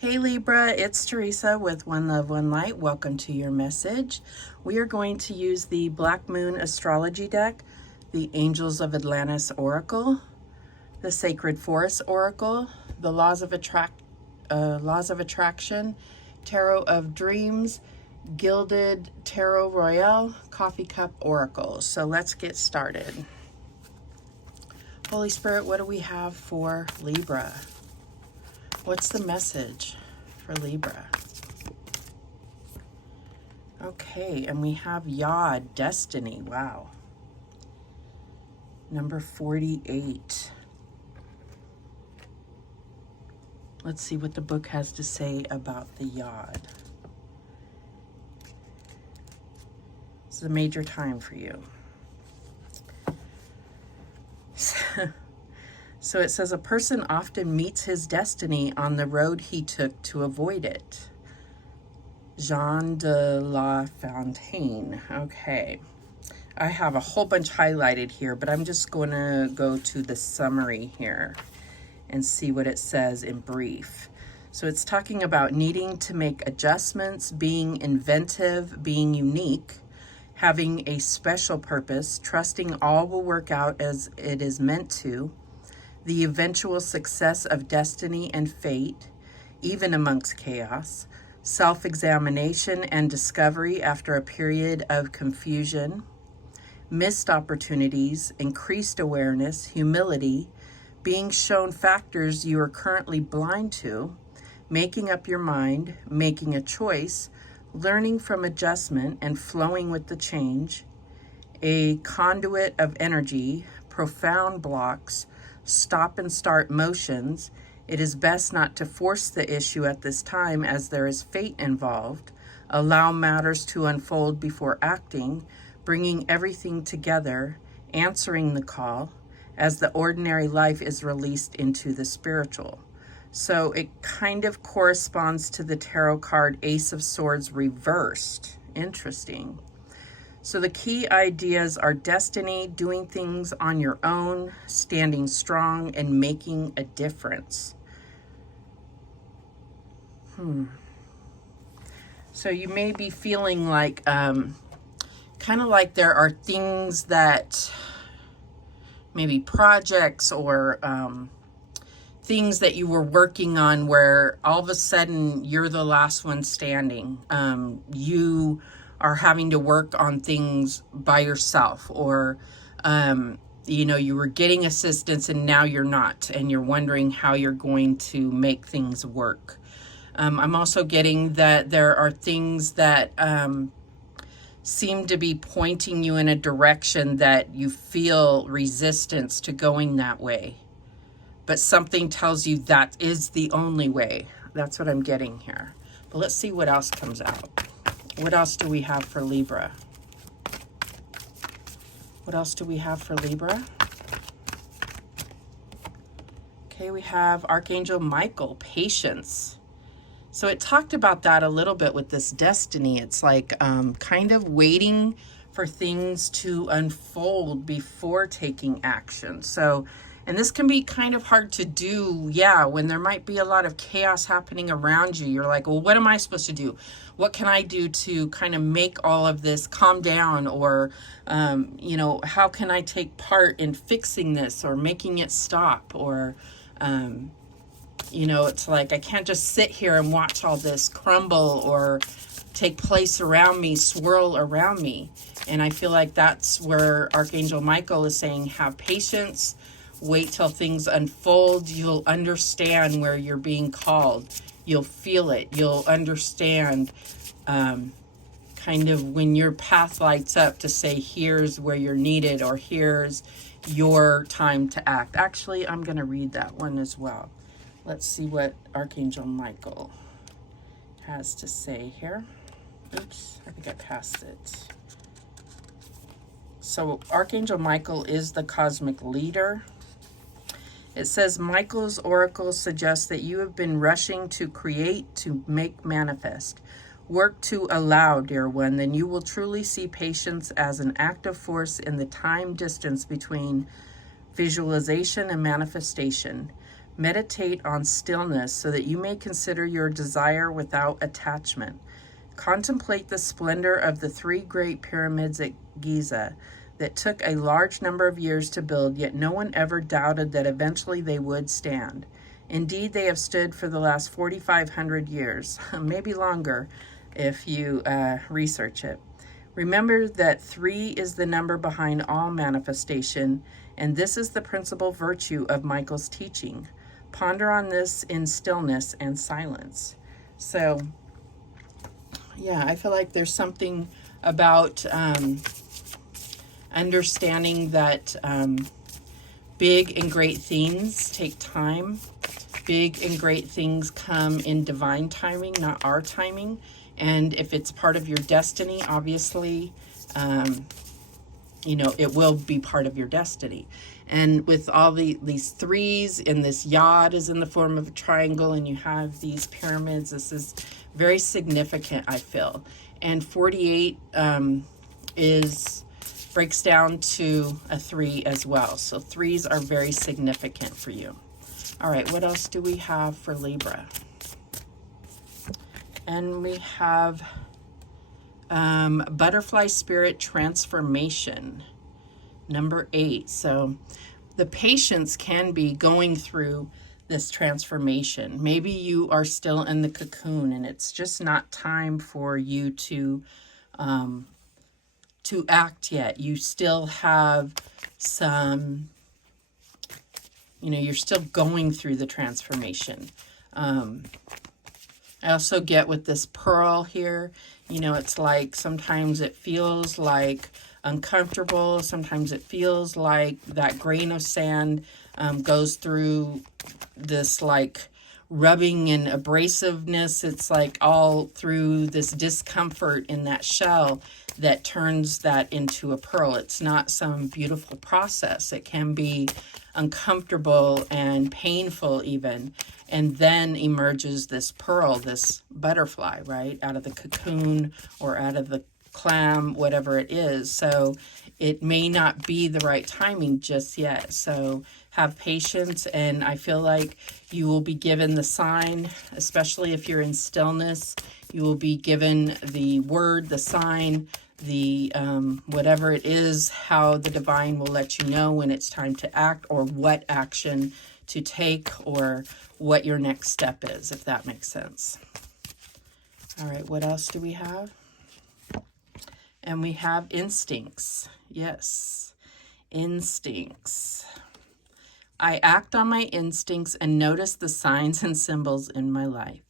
Hey Libra, it's Teresa with One Love, One Light. Welcome to your message. We are going to use the Black Moon Astrology deck, the Angels of Atlantis Oracle, the Sacred Forest Oracle, the Laws of Attraction, Tarot of Dreams, Gilded Tarot Royale, Coffee Cup Oracle. So let's get started. Holy Spirit, what do we have for Libra? What's the message for Libra? Okay, and we have Yod, Destiny. Wow. Number 48. Let's see what the book has to say about the Yod. This is a major time for you. So it says, a person often meets his destiny on the road he took to avoid it. Jean de La Fontaine. Okay. I have a whole bunch highlighted here, but I'm just going to go to the summary here and see what it says in brief. So it's talking about needing to make adjustments, being inventive, being unique, having a special purpose, trusting all will work out as it is meant to, the eventual success of destiny and fate, even amongst chaos, self-examination and discovery after a period of confusion, missed opportunities, increased awareness, humility, being shown factors you are currently blind to, making up your mind, making a choice, learning from adjustment and flowing with the change, a conduit of energy, profound blocks, stop and start motions. It is best not to force the issue at this time as there is fate involved. Allow matters to unfold before acting, bringing everything together, answering the call as the ordinary life is released into the spiritual. So it kind of corresponds to the tarot card Ace of Swords reversed. Interesting. So the key ideas are destiny, doing things on your own, standing strong, and making a difference. So you may be feeling like, kind of like there are things that, maybe projects or things that you were working on where all of a sudden you're the last one standing. You are having to work on things by yourself, or you were getting assistance and now you're not, and you're wondering how you're going to make things work. I'm also getting that there are things that seem to be pointing you in a direction that you feel resistance to going that way, but something tells you that is the only way. That's what I'm getting here. But let's see what else comes out. What else do we have for Libra? What else do we have for Libra? Okay, we have Archangel Michael, patience. So it talked about that a little bit with this destiny. It's like kind of waiting for things to unfold before taking action. So, and this can be kind of hard to do, when there might be a lot of chaos happening around you. You're like, well, what am I supposed to do? What can I do to kind of make all of this calm down? Or, how can I take part in fixing this or making it stop? Or, it's like I can't just sit here and watch all this crumble or take place around me, swirl around me. And I feel like that's where Archangel Michael is saying, have patience. Wait till things unfold. You'll understand where you're being called. You'll feel it. You'll understand kind of when your path lights up to say, here's where you're needed, or here's your time to act. Actually, I'm going to read that one as well. Let's see what Archangel Michael has to say here. Oops, I think I passed it. So Archangel Michael is the cosmic leader. It says, Michael's oracle suggests that you have been rushing to create, to make manifest. Work to allow, dear one, then you will truly see patience as an active force in the time distance between visualization and manifestation. Meditate on stillness so that you may consider your desire without attachment. Contemplate the splendor of the 3 great pyramids at Giza that took a large number of years to build, yet no one ever doubted that eventually they would stand. Indeed, they have stood for the last 4,500 years, maybe longer if you research it. Remember that 3 is the number behind all manifestation, and this is the principal virtue of Michael's teaching. Ponder on this in stillness and silence. So, yeah, I feel like there's something about understanding that big and great things take time. Big and great things come in divine timing, not our timing. And if it's part of your destiny, obviously, you know, it will be part of your destiny. And with all these 3s, and this yod is in the form of a triangle, and you have these pyramids, this is very significant, I feel. And 48 breaks down to a 3 as well. So 3s are very significant for you. All right, what else do we have for Libra? And we have Butterfly Spirit Transformation, number 8. So the patience can be going through this transformation. Maybe you are still in the cocoon and it's just not time for you to act yet. You still have some, you know, you're still going through the transformation. I also get with this pearl here, you know, it's like sometimes it feels like uncomfortable. Sometimes it feels like that grain of sand goes through this like rubbing and abrasiveness. It's like all through this discomfort in that shell that turns that into a pearl. It's not some beautiful process. It can be uncomfortable and painful even. And then emerges this pearl, this butterfly, right? Out of the cocoon or out of the clam, whatever it is. So it may not be the right timing just yet. So have patience, and I feel like you will be given the sign, especially if you're in stillness. You will be given the word, the sign, the whatever it is, how the divine will let you know when it's time to act or what action to take or what your next step is, if that makes sense. All right, what else do we have? And we have instincts. Yes, instincts. I act on my instincts and notice the signs and symbols in my life.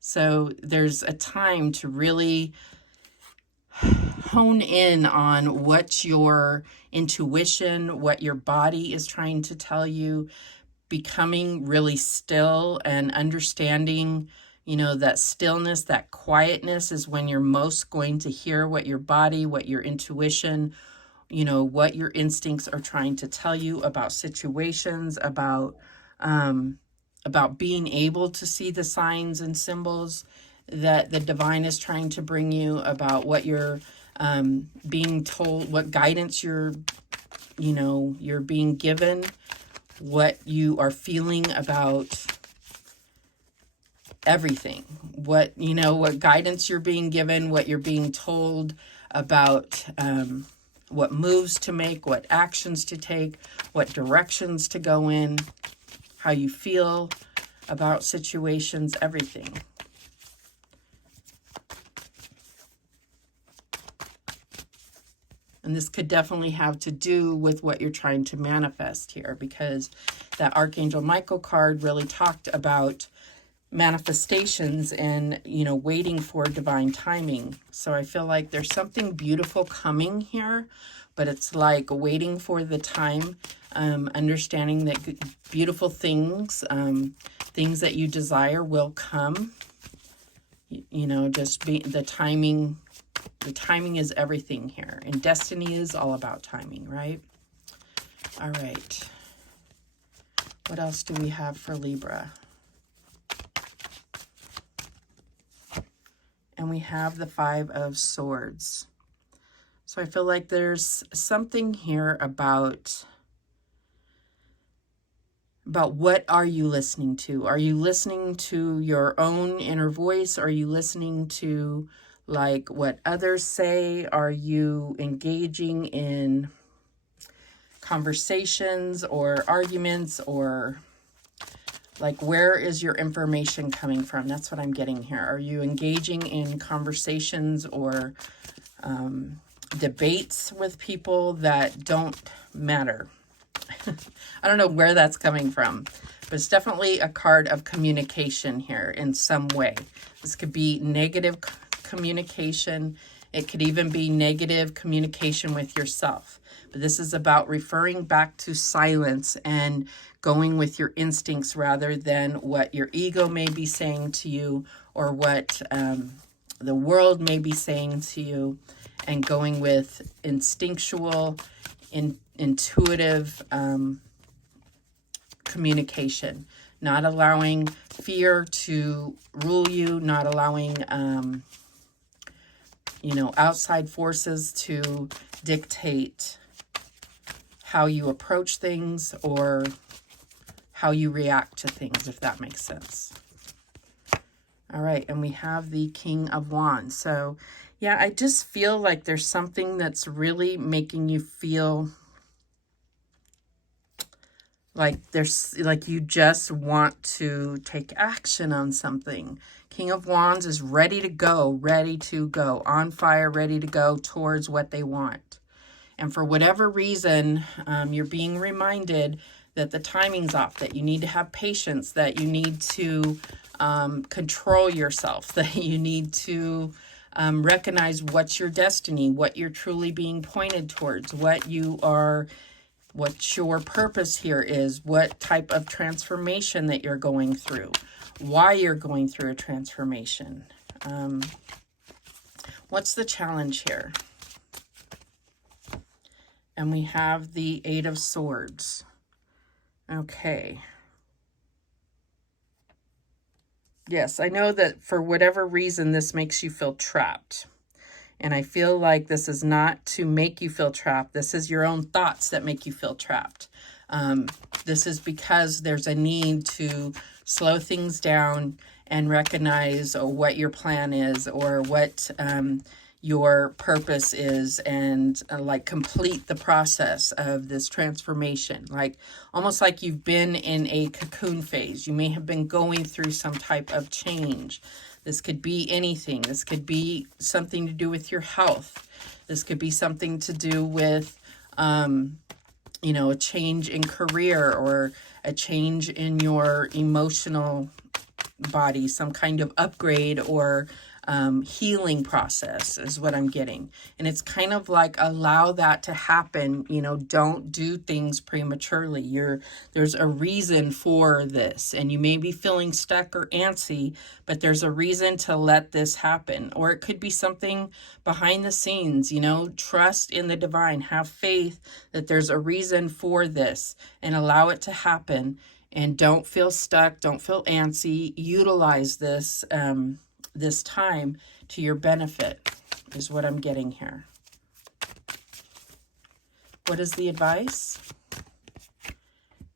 So there's a time to really hone in on what your intuition, what your body is trying to tell you, becoming really still and understanding, you know, that stillness, that quietness is when you're most going to hear what your body, what your intuition, you know, what your instincts are trying to tell you about situations, about being able to see the signs and symbols that the divine is trying to bring you, about what you're being told, what guidance you're being given, what you are feeling about everything, what guidance you're being given, what you're being told about what moves to make, what actions to take, what directions to go in, how you feel about situations, everything. And this could definitely have to do with what you're trying to manifest here, because that Archangel Michael card really talked about manifestations and, you know, waiting for divine timing. So I feel like there's something beautiful coming here, but it's like waiting for the time, understanding that beautiful things, things that you desire will come. You know, just be the timing. The timing is everything here, and destiny is all about timing, right? All right. What else do we have for Libra? And we have the 5 of Swords. So I feel like there's something here about about what are you listening to? Are you listening to your own inner voice? Are you listening to like what others say? Are you engaging in conversations or arguments, or like where is your information coming from? That's what I'm getting here. Are you engaging in conversations or debates with people that don't matter? I don't know where that's coming from, but it's definitely a card of communication here in some way. This could be negative communication. It could even be negative communication with yourself. But this is about referring back to silence and going with your instincts rather than what your ego may be saying to you, or what the world may be saying to you, and going with instinctual, intuitive communication, not allowing fear to rule you, not allowing outside forces to dictate how you approach things or how you react to things, if that makes sense. All right, and we have the King of Wands. So yeah, I just feel like there's something that's really making you feel like you just want to take action on something. King of Wands is ready to go, on fire, ready to go towards what they want. And for whatever reason, you're being reminded that the timing's off, that you need to have patience, that you need to control yourself, that you need to recognize what's your destiny, what you're truly being pointed towards, what your purpose here is, what type of transformation that you're going through, why you're going through a transformation. What's the challenge here? And we have the Eight of Swords. Okay. Yes, I know that for whatever reason, this makes you feel trapped. And I feel like this is not to make you feel trapped. This is your own thoughts that make you feel trapped. This is because there's a need to slow things down and recognize what your plan is, or what your purpose is, and like complete the process of this transformation. Like almost like you've been in a cocoon phase. You may have been going through some type of change. This could be anything. This could be something to do with your health. This could be something to do with, a change in career, or a change in your emotional body, some kind of upgrade or healing process is what I'm getting. And it's kind of like, allow that to happen. Don't do things prematurely. There's a reason for this, and you may be feeling stuck or antsy, but there's a reason to let this happen. Or it could be something behind the scenes. Trust in the divine, have faith that there's a reason for this, and allow it to happen. And don't feel stuck, don't feel antsy. Utilize this this time to your benefit is what I'm getting here. What is the advice?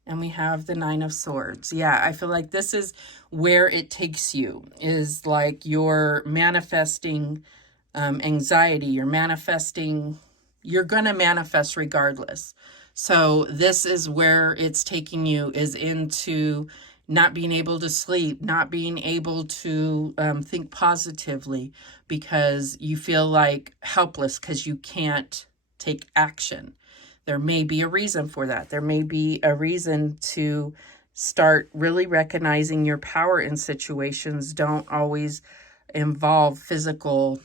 And we have the Nine of Swords. Yeah, I feel like this is where it takes you, is like you're manifesting anxiety. You're going to manifest regardless. So this is where it's taking you, is into not being able to sleep, not being able to think positively, because you feel like helpless because you can't take action. There may be a reason for that. There may be a reason to start really recognizing your power in situations don't always involve physical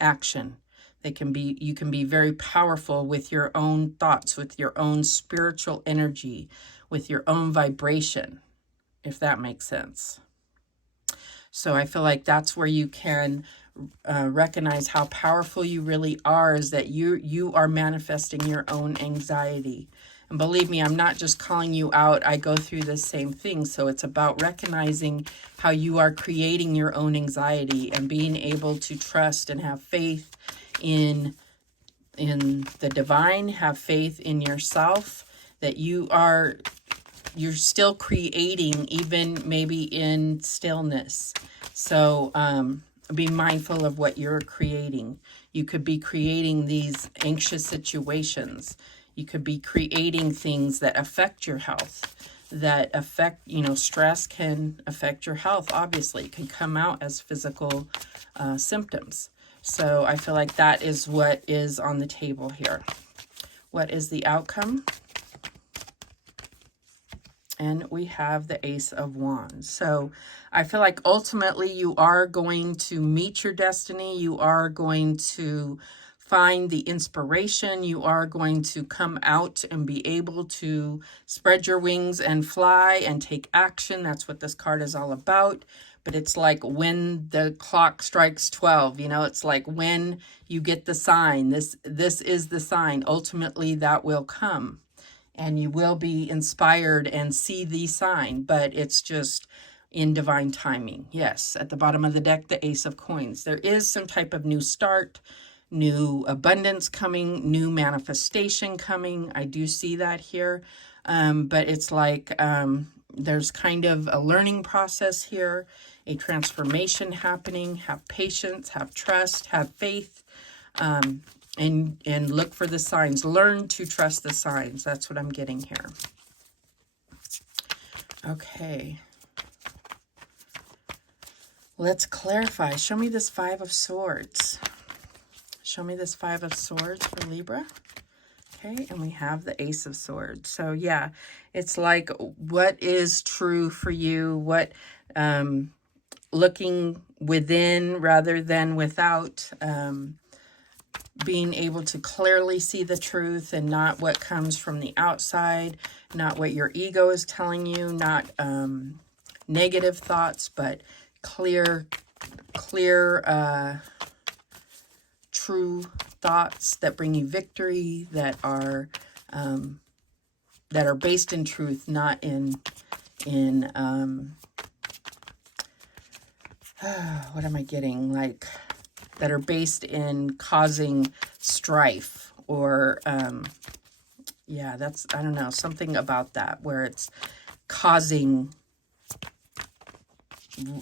action. You can be very powerful with your own thoughts, with your own spiritual energy, with your own vibration, if that makes sense. So I feel like that's where you can recognize how powerful you really are, is that you are manifesting your own anxiety. And believe me, I'm not just calling you out. I go through the same thing. So it's about recognizing how you are creating your own anxiety, and being able to trust and have faith in the divine, have faith in yourself, that you are you're still creating, even maybe in stillness. So be mindful of what you're creating. You could be creating these anxious situations. You could be creating things that affect your health, that affect, you know, stress can affect your health. Obviously, it can come out as physical symptoms. So I feel like that is what is on the table here. What is the outcome? And we have the Ace of Wands. So I feel like ultimately you are going to meet your destiny. You are going to find the inspiration. You are going to come out and be able to spread your wings and fly and take action. That's what this card is all about. But it's like when the clock strikes 12, you know, it's like when you get the sign. This is the sign. Ultimately, that will come. And you will be inspired and see the sign, but it's just in divine timing. Yes, at the bottom of the deck, the Ace of Coins. There is some type of new start, new abundance coming, new manifestation coming. I do see that here, but it's like there's kind of a learning process here, a transformation happening. Have patience, have trust, have faith. And look for the signs. Learn to trust the signs. That's what I'm getting here. Okay. Let's clarify. Show me this Five of Swords. Show me this Five of Swords for Libra. Okay, and we have the Ace of Swords. So yeah, it's like what is true for you, what looking within rather than without, being able to clearly see the truth and not what comes from the outside, not what your ego is telling you, not negative thoughts, but clear, true thoughts that bring you victory, that are based in truth, not in what am I getting? Like, that are based in causing strife or, yeah, that's, I don't know, something about that where it's causing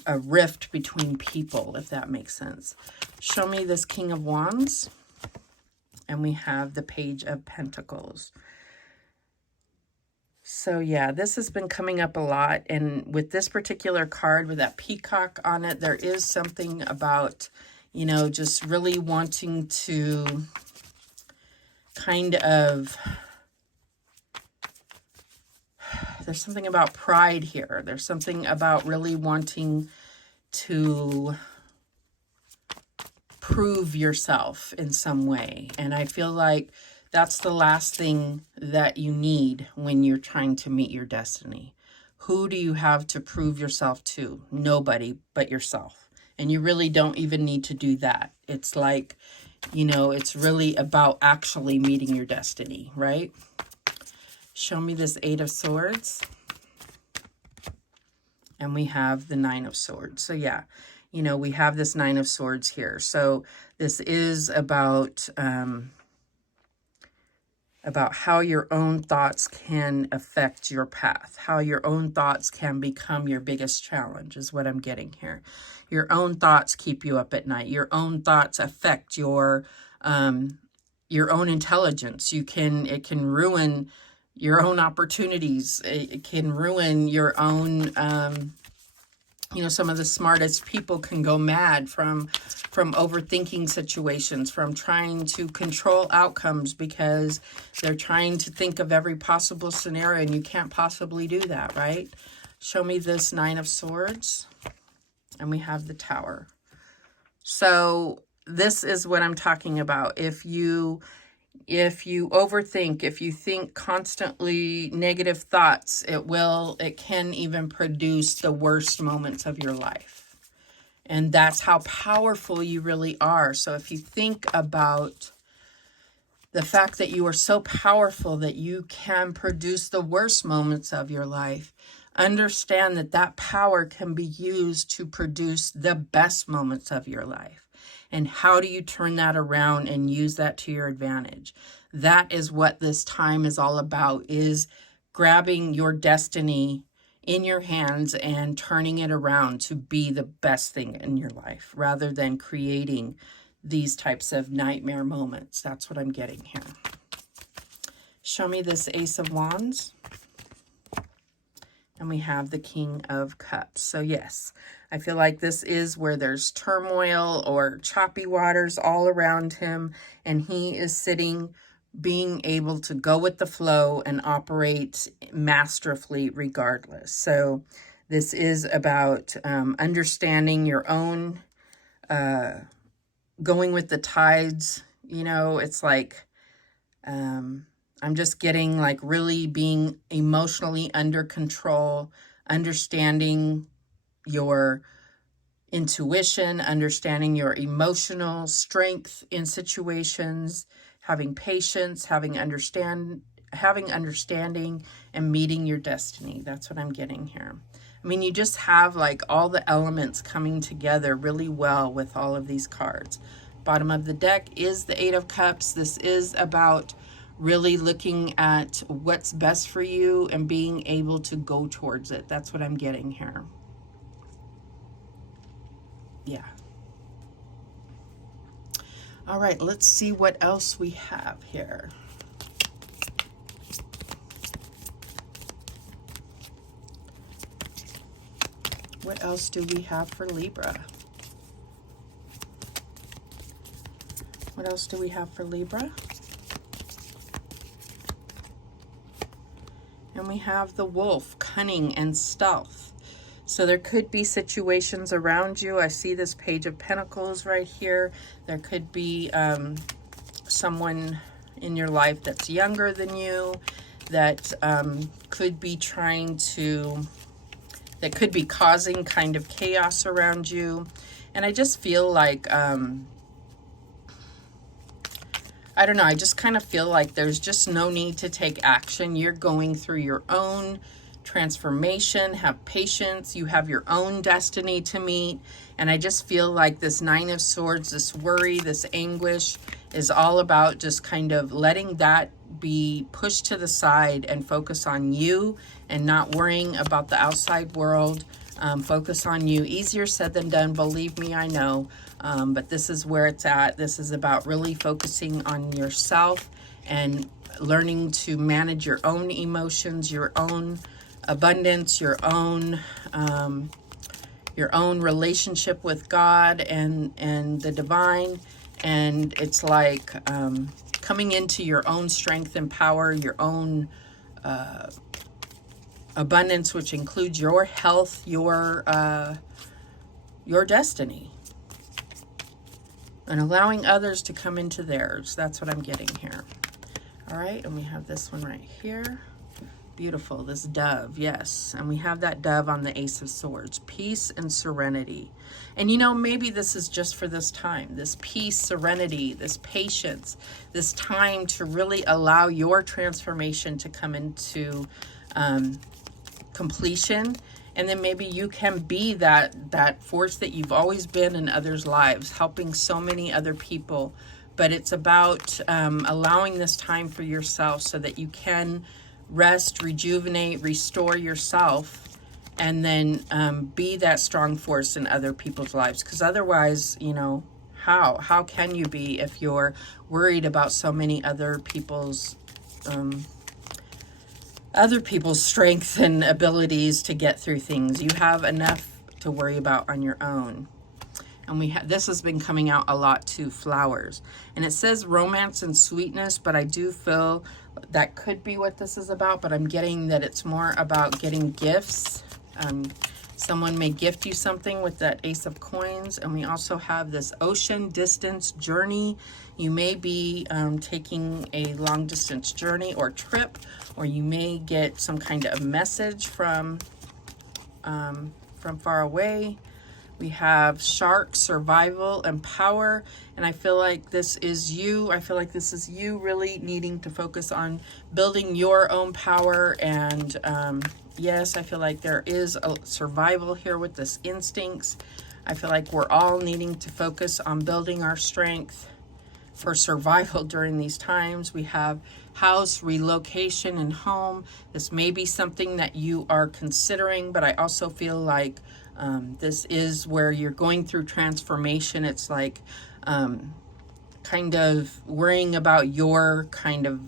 a rift between people, if that makes sense. Show me this King of Wands. And we have the Page of Pentacles. So yeah, this has been coming up a lot. And with this particular card, with that peacock on it, there is something about, you know, just really wanting to kind of, there's something about pride here. There's something about really wanting to prove yourself in some way. And I feel like that's the last thing that you need when you're trying to meet your destiny. Who do you have to prove yourself to? Nobody but yourself. And you really don't even need to do that. It's like, you know, it's really about actually meeting your destiny, right? Show me this Eight of Swords. And we have the Nine of Swords. So yeah, you know, we have this Nine of Swords here. So this is about how your own thoughts can affect your path, how your own thoughts can become your biggest challenge is what I'm getting here. Your own thoughts keep you up at night. Your own thoughts affect your own intelligence. It can ruin your own opportunities. It can ruin your own, you know, some of the smartest people can go mad from overthinking situations, from trying to control outcomes because they're trying to think of every possible scenario, and you can't possibly do that, right? Show me this Nine of Swords. And we have the Tower. So this is what I'm talking about. If you overthink, if you think constantly negative thoughts, it can even produce the worst moments of your life. And that's how powerful you really are. So if you think about the fact that you are so powerful that you can produce the worst moments of your life, understand that that power can be used to produce the best moments of your life. And how do you turn that around and use that to your advantage? That is what this time is all about, is grabbing your destiny in your hands and turning it around to be the best thing in your life, rather than creating these types of nightmare moments. That's what I'm getting here. Show me this Ace of Wands. And we have the King of Cups. So yes, I feel like this is where there's turmoil or choppy waters all around him, and he is sitting, being able to go with the flow and operate masterfully regardless. So this is about understanding your own, going with the tides. You know, it's like, I'm just getting like really being emotionally under control, understanding your intuition, understanding your emotional strength in situations, having patience, having understanding, and meeting your destiny. That's what I'm getting here. I mean, you just have like all the elements coming together really well with all of these cards. Bottom of the deck is the Eight of Cups. This is about really looking at what's best for you and being able to go towards it. That's what I'm getting here. Yeah. All right, let's see what else we have here. What else do we have for Libra? What else do we have for Libra? And we have the Wolf, cunning and stealth. So there could be situations around you. I see this Page of Pentacles right here. There could be someone in your life that's younger than you that could be trying to, that could be causing kind of chaos around you. And I just feel like, I don't know, I just kind of feel like there's just no need to take action. You're going through your own transformation. Have patience. You have your own destiny to meet. And I just feel like this Nine of Swords, this worry, this anguish is all about just kind of letting that be pushed to the side and focus on you and not worrying about the outside world. Focus on you. Easier said than done, believe me, I know. But this is where it's at. This is about really focusing on yourself and learning to manage your own emotions, your own abundance, your own relationship with God and the divine. And it's like coming into your own strength and power, your own abundance, which includes your health, your destiny, and allowing others to come into theirs. That's what I'm getting here. All right, and we have this one right here. Beautiful, this dove, yes. And we have that dove on the Ace of Swords, peace and serenity. And you know, maybe this is just for this time, this peace, serenity, this patience, this time to really allow your transformation to come into completion. And then maybe you can be that force that you've always been in others' lives, helping so many other people. But it's about allowing this time for yourself so that you can rest, rejuvenate, restore yourself, and then be that strong force in other people's lives. Because otherwise, you know, how can you be if you're worried about so many other people's strength and abilities to get through things? You have enough to worry about on your own. And this has been coming out a lot too, flowers. And it says romance and sweetness, but I do feel that could be what this is about, but I'm getting that it's more about getting gifts. Someone may gift you something with that Ace of Coins. And we also have this ocean distance journey. You may be taking a long distance journey or trip, or you may get some kind of message from far away. We have shark, survival, and power. And I feel like this is you. I feel like this is you really needing to focus on building your own power. And yes, I feel like there is a survival here with this instincts. I feel like we're all needing to focus on building our strength, for survival during these times. We have house, relocation, and home. This may be something that you are considering, but I also feel like this is where you're going through transformation. It's like kind of worrying about your kind of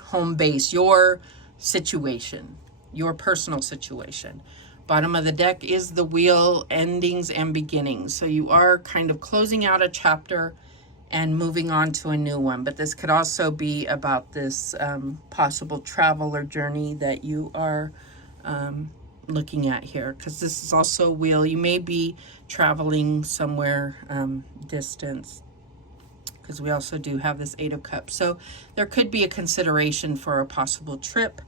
home base, your situation, your personal situation. Bottom of the deck is the wheel, endings and beginnings. So you are kind of closing out a chapter and moving on to a new one. But this could also be about this possible travel or journey that you are looking at here, because this is also a wheel. You may be traveling somewhere distance, because we also do have this Eight of Cups. So there could be a consideration for a possible trip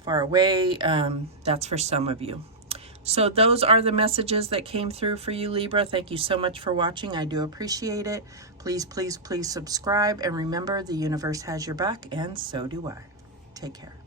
far away. That's for some of you. So those are the messages that came through for you, Libra. Thank you so much for watching. I do appreciate it. Please, please, please subscribe. And remember, the universe has your back, and so do I. Take care.